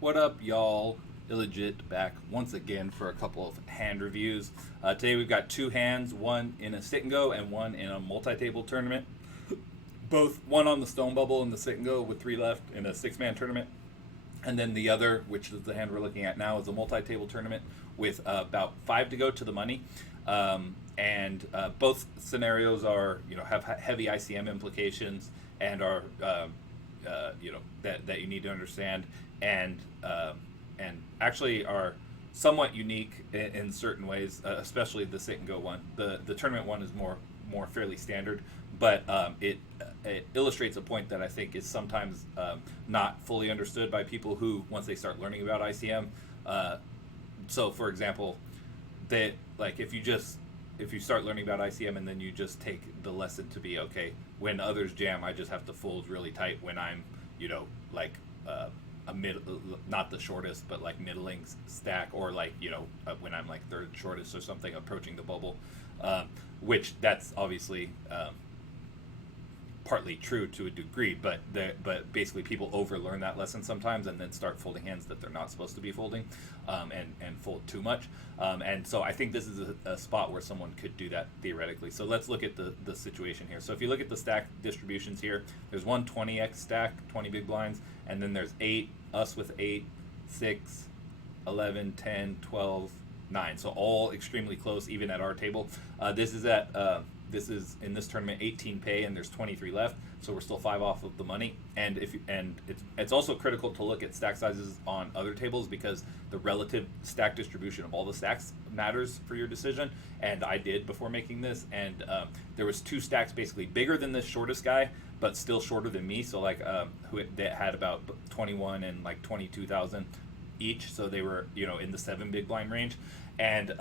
What up, y'all? Illegit back once again for a couple of hand reviews. Today we've got two hands, one in a sit-n-go and one in a multi-table tournament. Both one on the stone bubble in the sit-n-go with three left in a six-man tournament, and then the other, which is the hand we're looking at now, is a multi-table tournament with about five to go to the money. And both scenarios are, have heavy ICM implications and are, that you need to understand, and and actually are somewhat unique in certain ways, especially the sit and go one. The tournament one is more fairly standard, but it illustrates a point that I think is sometimes not fully understood by people who, once they start learning about ICM. So, for example, they like if you start learning about ICM and then you just take the lesson to be okay. When others jam, I just have to fold really tight when I'm, like a mid, not the shortest, but like middling stack, or like when I'm like third shortest or something, approaching the bubble, which that's obviously partly true to a degree, but basically people overlearn that lesson sometimes and then start folding hands that they're not supposed to be folding, and fold too much. And so I think this is a spot where someone could do that theoretically. So let's look at the situation here. So if you look at the stack distributions here, there's one 20x stack, 20 big blinds, and then there's 8, us with 8, 6, 11, 10, 12, 9. So all extremely close, even at our table. This is in this tournament 18 pay and there's 23 left, so we're still 5 off of the money. And it's also critical to look at stack sizes on other tables, because the relative stack distribution of all the stacks matters for your decision. And I did before making this, and there was 2 stacks basically bigger than this shortest guy, but still shorter than me. So like who that had about 21 and like 22,000 each, so they were in the 7 big blind range, and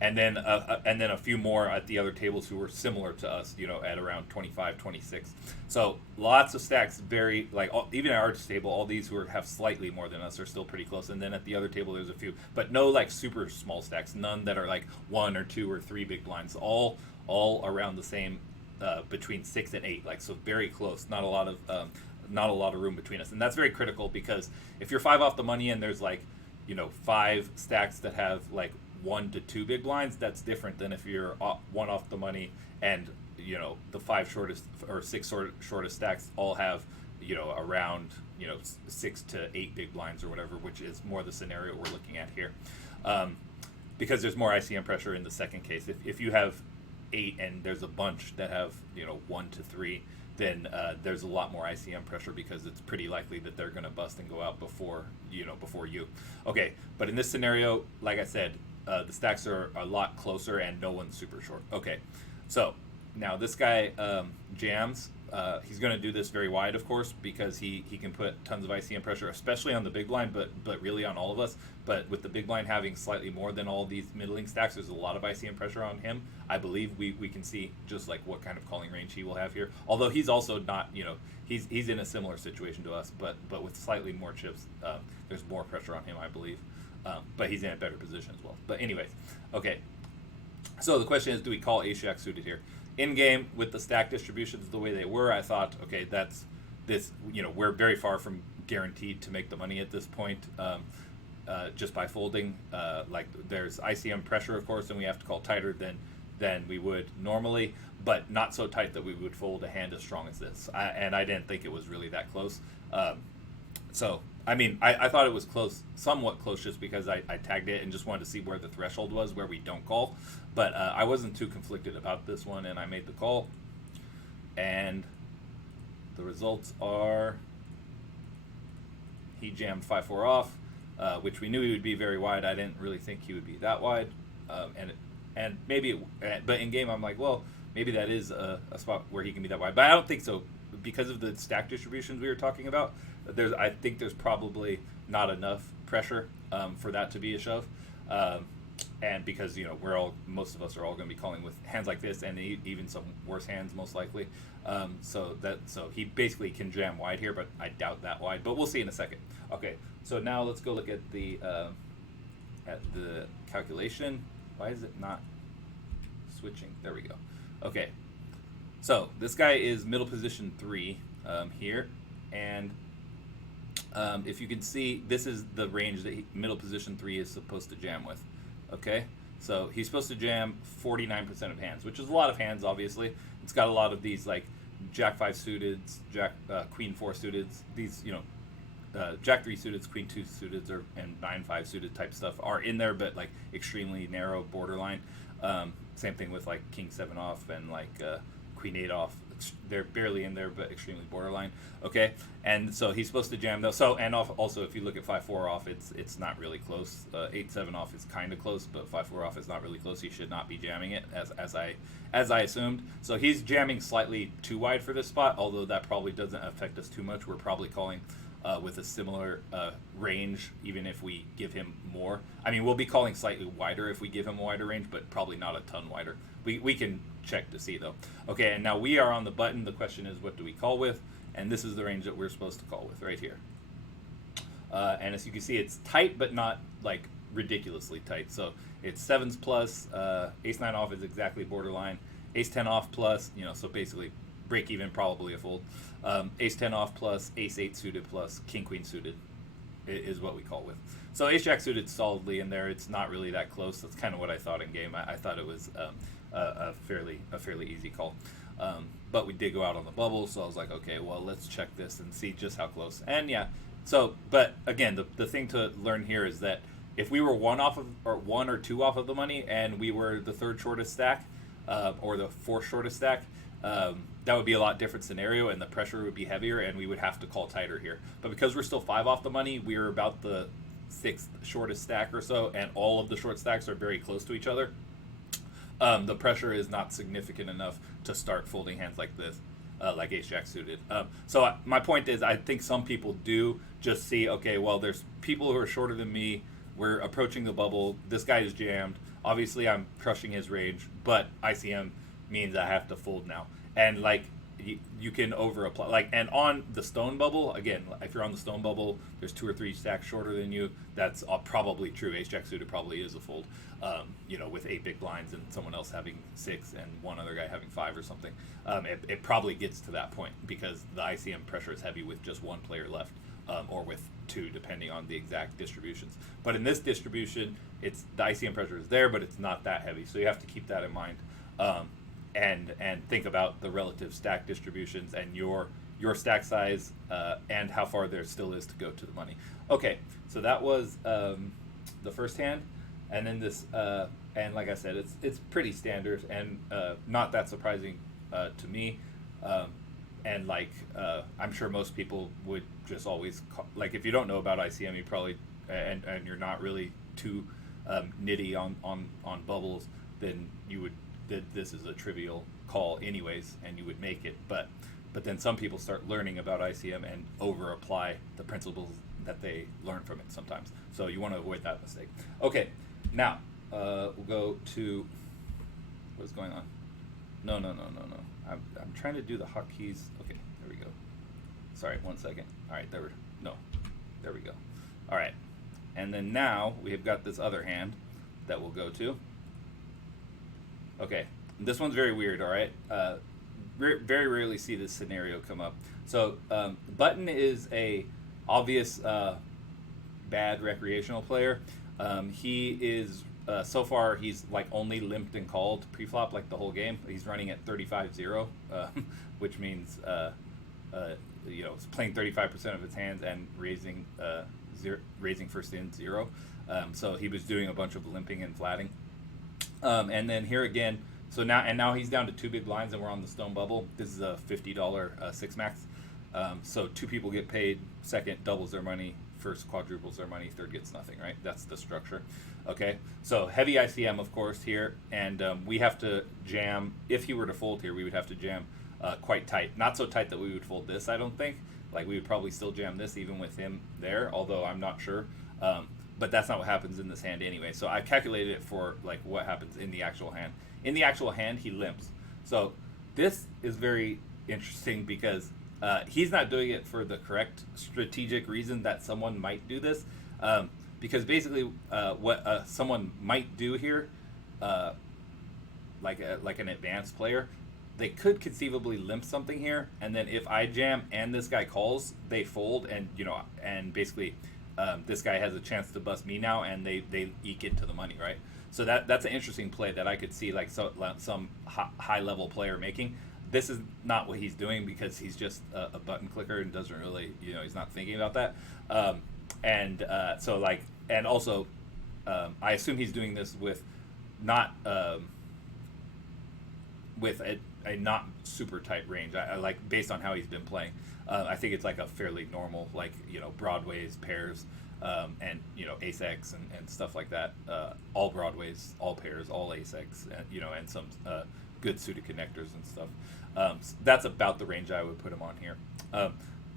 then a few more at the other tables who were similar to us, at around 25, 26. So lots of stacks, very like even at our table, all these who have slightly more than us are still pretty close. And then at the other table, there's a few, but no like super small stacks, none that are like 1 or 2 or 3 big blinds. All around the same, between 6 and 8, like so very close. Not a lot of room between us, and that's very critical, because if you're 5 off the money and there's like 5 stacks that have like 1 to 2 big blinds, that's different than if you're 1 off the money and the 5 shortest or 6 shortest stacks all have around 6 to 8 big blinds or whatever, which is more the scenario we're looking at here, because there's more ICM pressure in the second case. If you have 8 and there's a bunch that have 1 to 3, then there's a lot more ICM pressure, because it's pretty likely that they're going to bust and go out before you. Okay, but in this scenario, like I said, the stacks are a lot closer and no one's super short. Okay, so now this guy jams. He's going to do this very wide, of course, because he can put tons of ICM pressure, especially on the big blind, but really on all of us. But with the big blind having slightly more than all these middling stacks, there's a lot of ICM pressure on him. I believe we can see just like what kind of calling range he will have here. Although he's also not, he's in a similar situation to us, but with slightly more chips, there's more pressure on him, I believe. But he's in a better position as well. But anyways, okay. So the question is, do we call ace-jack suited here? In game, with the stack distributions the way they were, I thought, okay, that's this. We're very far from guaranteed to make the money at this point, just by folding. Like there's ICM pressure, of course, and we have to call tighter than we would normally, but not so tight that we would fold a hand as strong as this. And I didn't think it was really that close. So I mean, I thought it was close, somewhat close, just because I tagged it and just wanted to see where the threshold was, where we don't call. But I wasn't too conflicted about this one, and I made the call. And the results are he jammed 5-4 off, which we knew he would be very wide. I didn't really think he would be that wide. And maybe, but in game I'm like, well, maybe that is a spot where he can be that wide. But I don't think so, because of the stack distributions we were talking about. I think there's probably not enough pressure for that to be a shove, and because most of us are all going to be calling with hands like this, and even some worse hands most likely. So he basically can jam wide here, but I doubt that wide. But we'll see in a second. Okay, so now let's go look at the calculation. Why is it not switching? There we go. Okay, so this guy is middle position 3 here, and If you can see, this is the range that middle position 3 is supposed to jam with. Okay, so he's supposed to jam 49% of hands, which is a lot of hands. Obviously, it's got a lot of these like Jack 5 suited, Jack Queen 4 suited. These Jack 3 suited, Queen 2 suited, and 9-5 suited type stuff are in there, but like extremely narrow borderline. Same thing with like King 7 off and like Queen 8 off. They're barely in there, but extremely borderline. Okay, and so he's supposed to jam those. So and also, if you look at 5-4 off, it's not really close. 8-7 off is kind of close, but 5-4 off is not really close. He should not be jamming it as I assumed. So he's jamming slightly too wide for this spot, although that probably doesn't affect us too much. We're probably calling with a similar range, even if we give him more. I mean, we'll be calling slightly wider if we give him a wider range, but probably not a ton wider. We can check to see, though. Okay, and now we are on the button. The question is, what do we call with? And this is the range that we're supposed to call with right here. And as you can see, it's tight, but not, like, ridiculously tight. So it's 7s plus, Ace-9 off is exactly borderline. Ace-10 off plus, so basically break even, probably a fold. Ace-10 off plus, Ace-8 suited plus, King-Queen suited is what we call with. So Ace-Jack suited solidly in there. It's not really that close. That's kind of what I thought in game. I thought it was a fairly easy call. But we did go out on the bubble, so I was like, okay, well, let's check this and see just how close. And yeah, so, but again, the thing to learn here is that if we were one or two off of the money, and we were the third shortest stack, or the fourth shortest stack, that would be a lot different scenario, and the pressure would be heavier, and we would have to call tighter here. But because we're still 5 off the money, we are about the 6th shortest stack or so, and all of the short stacks are very close to each other. The pressure is not significant enough to start folding hands like this, like Ace-Jack suited. So my point is, I think some people do just see, okay, well, there's people who are shorter than me. We're approaching the bubble. This guy is jammed. Obviously, I'm crushing his range, but ICM means I have to fold now. And like you can over apply, like, and on the stone bubble, again, if you're on the stone bubble, there's 2 or 3 stacks shorter than you. That's probably true. Ace-Jack suited probably is a fold. With 8 big blinds and someone else having 6 and one other guy having 5 or something. It probably gets to that point because the ICM pressure is heavy with just one player left, or with 2, depending on the exact distributions. But in this distribution, the ICM pressure is there, but it's not that heavy. So you have to keep that in mind. And think about the relative stack distributions and your stack size, and how far there still is to go to the money. Okay, so that was the first hand, and then this, and like I said, it's pretty standard and not that surprising to me. And like I'm sure most people would just always like, if you don't know about ICM, you probably and you're not really too nitty on bubbles, then you would. This is a trivial call anyways, and you would make it, but then some people start learning about ICM and over apply the principles that they learn from it sometimes, so you want to avoid that mistake. Okay, now we'll go to what's going on. No, I'm trying to do the hotkeys. Okay, there we go. Sorry, 1 second. All right, there we go. All right, and then now we have got this other hand that we'll go to. Okay, this one's very weird, all right? Very rarely see this scenario come up. So Button is a obvious bad recreational player. He is, so far, he's like only limped and called pre-flop like the whole game. He's running at 35-0, which means, it's playing 35% of its hands and raising first in 0. So he was doing a bunch of limping and flatting. And then here again, so now he's down to 2 big blinds, and we're on the stone bubble. This is a $50 6 max. So 2 people get paid, second doubles their money, first quadruples their money, third gets nothing, right? That's the structure. Okay, so heavy ICM, of course, here, and we have to jam. If he were to fold here, we would have to jam quite tight. Not so tight that we would fold this, I don't think. Like, we would probably still jam this even with him there, although I'm not sure. But that's not what happens in this hand anyway. So I calculated it for like what happens in the actual hand. In the actual hand, he limps. So this is very interesting because he's not doing it for the correct strategic reason that someone might do this. Because basically what someone might do here, like an advanced player, they could conceivably limp something here, and then if I jam and this guy calls, they fold, and and basically, this guy has a chance to bust me now, and they eke into the money, right? So that's an interesting play that I could see like some high level player making. This is not what he's doing because he's just a button clicker and doesn't really, he's not thinking about that. And so like, and also, I assume he's doing this with not with a not super tight range. I like based on how he's been playing. I think it's like a fairly normal, like broadways, pairs, and ace x and stuff like that. All broadways, all pairs, all ace x, and some good suited connectors and stuff. So that's about the range I would put him on here.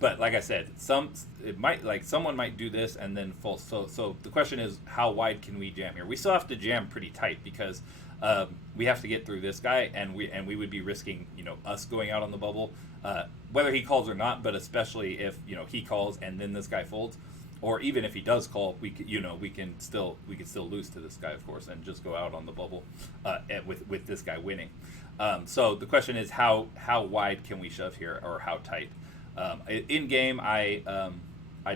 But like I said, someone might do this and then full. So the question is, how wide can we jam here? We still have to jam pretty tight because we have to get through this guy, and we would be risking us going out on the bubble, whether he calls or not. But especially if he calls and then this guy folds, or even if he does call, we can still lose to this guy, of course, and just go out on the bubble with this guy winning. So the question is, how wide can we shove here, or how tight? In game, I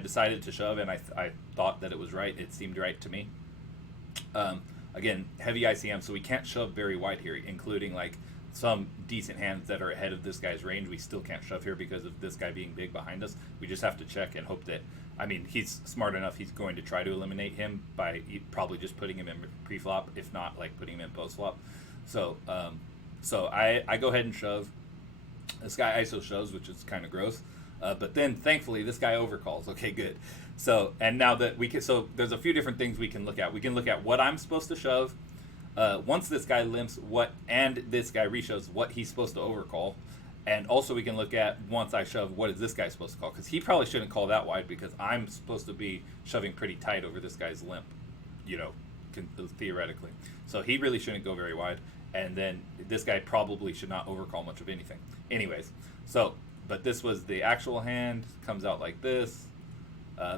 decided to shove, and I thought that it was right. It seemed right to me. Again, heavy ICM, so we can't shove very wide here, including like some decent hands that are ahead of this guy's range. We still can't shove here because of this guy being big behind us. We just have to check and hope that, he's smart enough. He's going to try to eliminate him by probably just putting him in pre-flop, if not like putting him in post-flop. So I go ahead and shove. This guy ISO shoves, which is kind of gross. But then, thankfully, this guy overcalls. Okay, good. So, and now that so there's a few different things we can look at. We can look at what I'm supposed to shove. Once this guy limps, and this guy reshoves, what he's supposed to overcall. And also we can look at, once I shove, what is this guy supposed to call? Because he probably shouldn't call that wide because I'm supposed to be shoving pretty tight over this guy's limp, theoretically. So he really shouldn't go very wide. And then this guy probably should not overcall much of anything. Anyways, but this was the actual hand, comes out like this.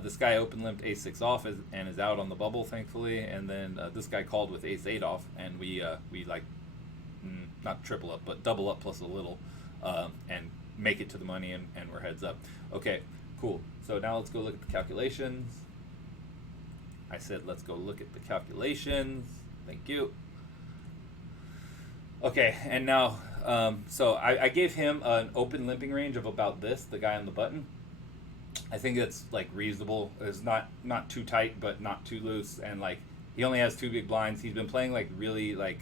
This guy open limped ace-6 off and is out on the bubble, thankfully. And then this guy called with ace-8 off, and we like, not triple up, but double up plus a little, and make it to the money, and we're heads up. Okay, cool. So now let's go look at the calculations. I said let's go look at the calculations. Thank you. Okay, and now, so I gave him an open limping range of about this, the guy on the button. I think it's like reasonable. It's not too tight, but not too loose, and like he only has 2 big blinds. He's been playing like really like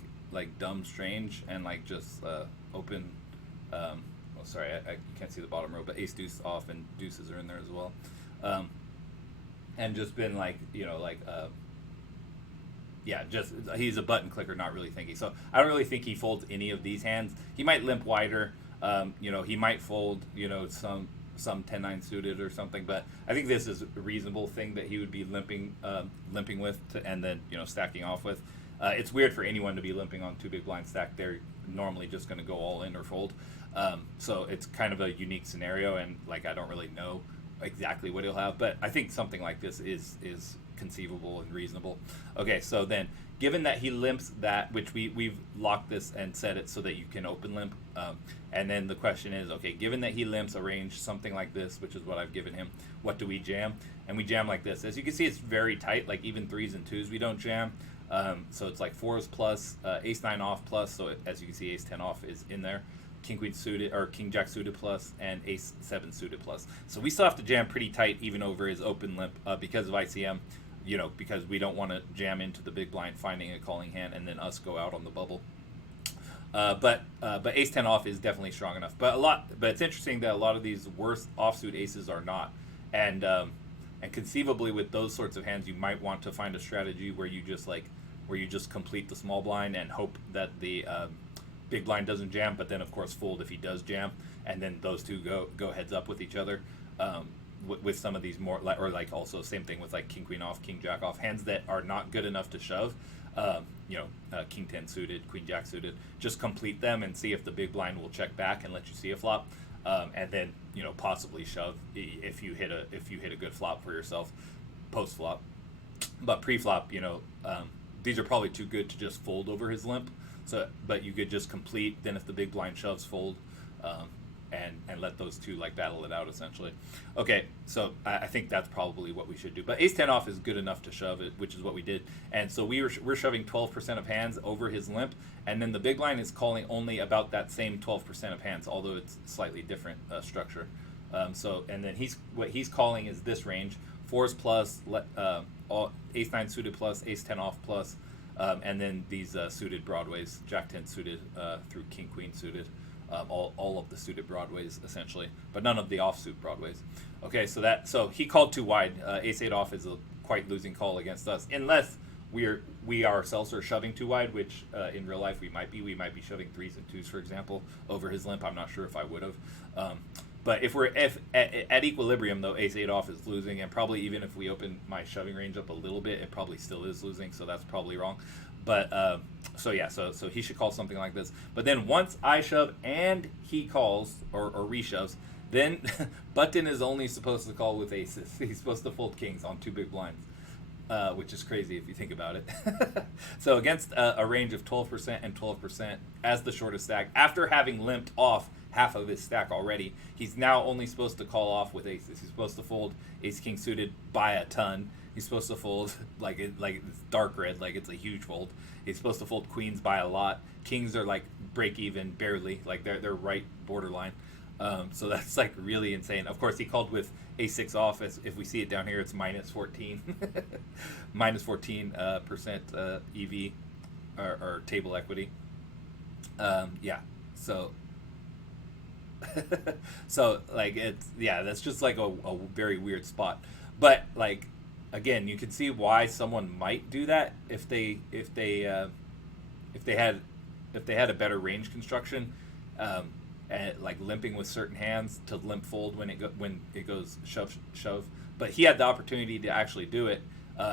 dumb strange and like just open. Sorry, I can't see the bottom row, but ace deuce off and deuces are in there as well, and just been like yeah, just he's a button clicker, not really thinking. So I don't really think he folds any of these hands. He might limp wider. He might fold, some 10-9 suited or something. But I think this is a reasonable thing that he would be limping with, and then stacking off with. It's weird for anyone to be limping on 2 big blind stack. They're normally just going to go all in or fold. So it's kind of a unique scenario, and like I don't really know exactly what he'll have, but I think something like this is conceivable and reasonable. Okay, so then given that he limps that, which we've locked this and set it so that you can open limp, and then the question is, okay, given that he limps a range something like this, which is what I've given him, what do we jam? And we jam like this. As you can see, it's very tight, like even 3s and 2s we don't jam. So it's like 4s plus, ace-9 off plus, so as you can see, ace-10 off is in there. King-queen suited, or king-jack suited plus, and ace-7 suited plus. So we still have to jam pretty tight even over his open limp because of ICM, because we don't want to jam into the big blind finding a calling hand and then us go out on the bubble. But ace-10 off is definitely strong enough. But it's interesting that a lot of these worst offsuit aces are not. And conceivably with those sorts of hands, you might want to find a strategy where you just complete the small blind and hope that the big blind doesn't jam, but then of course fold if he does jam, and then those two go heads up with each other. With some of these more, or like also same thing with like king queen off, king jack off, hands that are not good enough to shove. King 10 suited, queen jack suited, just complete them and see if the big blind will check back and let you see a flop, and then possibly shove if you hit a good flop for yourself post flop. But pre flop, these are probably too good to just fold over his limp. So, but you could just complete. Then if the big blind shoves, fold, um, and let those two like battle it out essentially. Okay, so I think that's probably what we should do. But ace 10 off is good enough to shove it, which is what we did. And so we're shoving 12% of hands over his limp, and then the big blind is calling only about that same 12% of hands, although it's slightly different structure. So and then what he's calling is this range: fours plus, ace 9 suited plus, ace 10 off plus, and then these suited broadways, jack 10 suited through king queen suited. All of the suited broadways essentially, but none of the offsuit broadways. Okay, so he called too wide. Ace 8 off is a quite losing call against us, unless we ourselves are shoving too wide, which in real life we might be. We might be shoving 3s and 2s, for example, over his limp. I'm not sure if I would have. But if at equilibrium though, ace 8 off is losing, and probably even if we open my shoving range up a little bit, it probably still is losing. So that's probably wrong. But so he should call something like this. But then once I shove and he calls or reshoves, then Button is only supposed to call with aces. He's supposed to fold kings on 2 big blinds, which is crazy if you think about it. So against a range of 12% and 12% as the shortest stack, after having limped off half of his stack already, he's now only supposed to call off with aces. He's supposed to fold ace king suited by a ton. He's supposed to fold like it's dark red, like it's a huge fold. He's supposed to fold queens by a lot. Kings are like break even barely, like they're right borderline. So that's like really insane. Of course, he called with ace 6 off. As if we see it down here, it's minus 14, minus 14% EV or table equity. Yeah. So. So like that's just like a very weird spot. But like again, you can see why someone might do that if they had a better range construction, and like limping with certain hands to limp fold when it goes shove. But he had the opportunity to actually do it.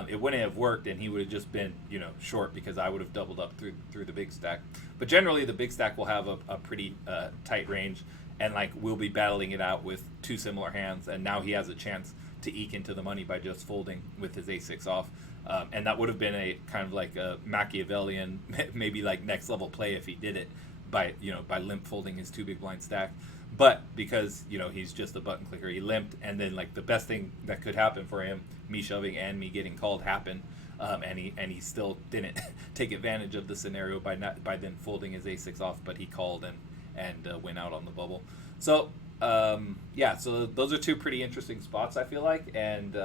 It wouldn't have worked, and he would have just been short because I would have doubled up through the big stack. But generally, the big stack will have a pretty tight range, and like we'll be battling it out with 2 similar hands, and now he has a chance to eke into the money by just folding with his ace 6 off, and that would have been a kind of like a Machiavellian, maybe like next level play if he did it by limp folding his 2 big blind stack. But because he's just a button clicker, he limped, and then like the best thing that could happen for him, me shoving and me getting called, happened, and he still didn't take advantage of the scenario by then folding his ace 6 off, but he called and went out on the bubble. So so those are 2 pretty interesting spots, I feel like, and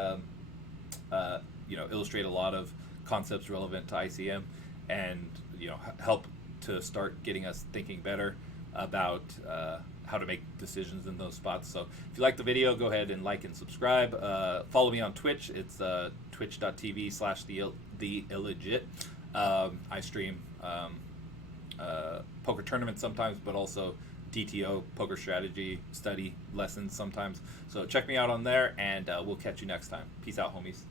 illustrate a lot of concepts relevant to ICM, and help to start getting us thinking better about how to make decisions in those spots. So if you like the video, go ahead and like and subscribe. Follow me on Twitch. It's twitch.tv/the illegit. I stream poker tournaments sometimes, but also DTO, poker strategy study lessons sometimes. So check me out on there, and we'll catch you next time. Peace out, homies.